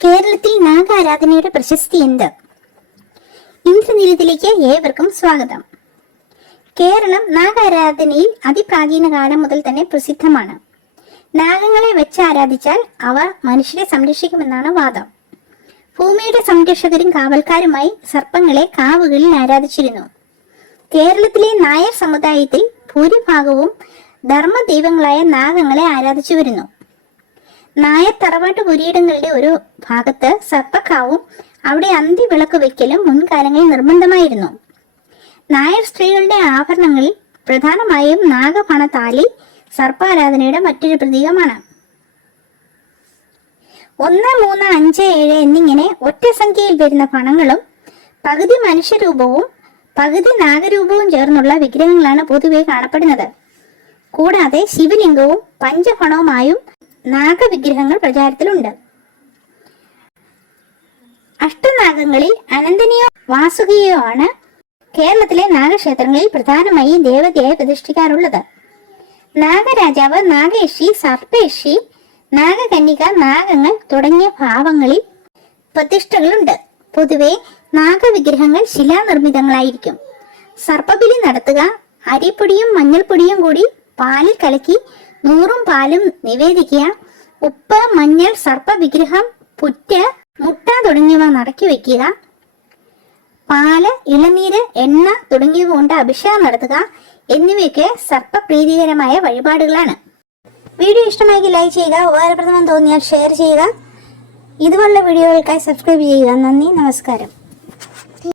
കേരളത്തിൽ നാഗാരാധനയുടെ പ്രശസ്തി എന്ത്? ഇന്ദ്രനിലയത്തിലേക്ക് ഏവർക്കും സ്വാഗതം. കേരളം നാഗാരാധനയിൽ അതിപ്രാചീന കാലം മുതൽ തന്നെ പ്രസിദ്ധമാണ്. നാഗങ്ങളെ വെച്ച് ആരാധിച്ചാൽ അവ മനുഷ്യരെ സംരക്ഷിക്കുമെന്നാണ് വാദം. ഭൂമിയുടെ സംരക്ഷകരും കാവൽക്കാരുമായി സർപ്പങ്ങളെ കാവുകളിൽ ആരാധിച്ചിരുന്നു. കേരളത്തിലെ നായർ സമുദായത്തിൽ ഭൂരിഭാഗവും ധർമ്മദൈവങ്ങളായ നാഗങ്ങളെ ആരാധിച്ചു വരുന്നു. നായർ തറവാട്ട് പുരയിടങ്ങളുടെ ഒരു ഭാഗത്ത് സർപ്പക്കാവും അവിടെ അന്തിവിളക്ക് വയ്ക്കലും മുൻകാലങ്ങളിൽ നിർബന്ധമായിരുന്നു. നായർ സ്ത്രീകളുടെ ആഭരണങ്ങളിൽ പ്രധാനമായും നാഗപണത്താലി സർപ്പാരാധനയുടെ മറ്റൊരു പ്രതീകമാണ്. 1, 3, 5, 7 എന്നിങ്ങനെ ഒറ്റ സംഖ്യയിൽ വരുന്ന പണങ്ങളും പകുതി മനുഷ്യരൂപവും പകുതി നാഗരൂപവും ചേർന്നുള്ള വിഗ്രഹങ്ങളാണ് പൊതുവെ കാണപ്പെടുന്നത്. കൂടാതെ ശിവലിംഗവും പഞ്ചഫണവുമായും നാഗവിഗ്രഹങ്ങൾ പ്രചാരത്തിലുണ്ട്. അഷ്ടനാഗങ്ങളിൽ അനന്തനെയോ വാസുകിയോ ആണ് കേരളത്തിലെ നാഗക്ഷേത്രങ്ങളിൽ പ്രധാനമായി ദേവതയായി പ്രതിഷ്ഠിക്കാറുള്ളത്. നാഗരാജാവ്, നാഗയക്ഷി, സർപ്പയക്ഷി, നാഗകന്യക, നാഗങ്ങൾ തുടങ്ങിയ ഭാവങ്ങളിൽ പ്രതിഷ്ഠകളുണ്ട്. പൊതുവെ നാഗവിഗ്രഹങ്ങൾ ശിലാനിർമ്മിതങ്ങളായിരിക്കും. സർപ്പബലി നടത്തുക, അരിപ്പൊടിയും മഞ്ഞൾപ്പൊടിയും കൂടി പാലിൽ കലക്കി 100 പാലും നിവേദിക്കുക, ഉപ്പ്, മഞ്ഞൾ, സർപ്പവിഗ്രഹം, പുറ്റ്, മുട്ട തുടങ്ങിയവ നടക്കി വയ്ക്കുക, പാല്, ഇളനീര്, എണ്ണ തുടങ്ങിയവ കൊണ്ട് അഭിഷേകം നടത്തുക എന്നിവയൊക്കെ സർപ്പപ്രീതികരമായ വഴിപാടുകളാണ്. വീഡിയോ ഇഷ്ടമായി ലൈക്ക് ചെയ്യുക, ഉപകാരപ്രദമെന്ന് തോന്നിയാൽ ഷെയർ ചെയ്യുക. ഇതുപോലുള്ള വീഡിയോകൾക്കായി സബ്സ്ക്രൈബ് ചെയ്യുക. നന്ദി, നമസ്കാരം.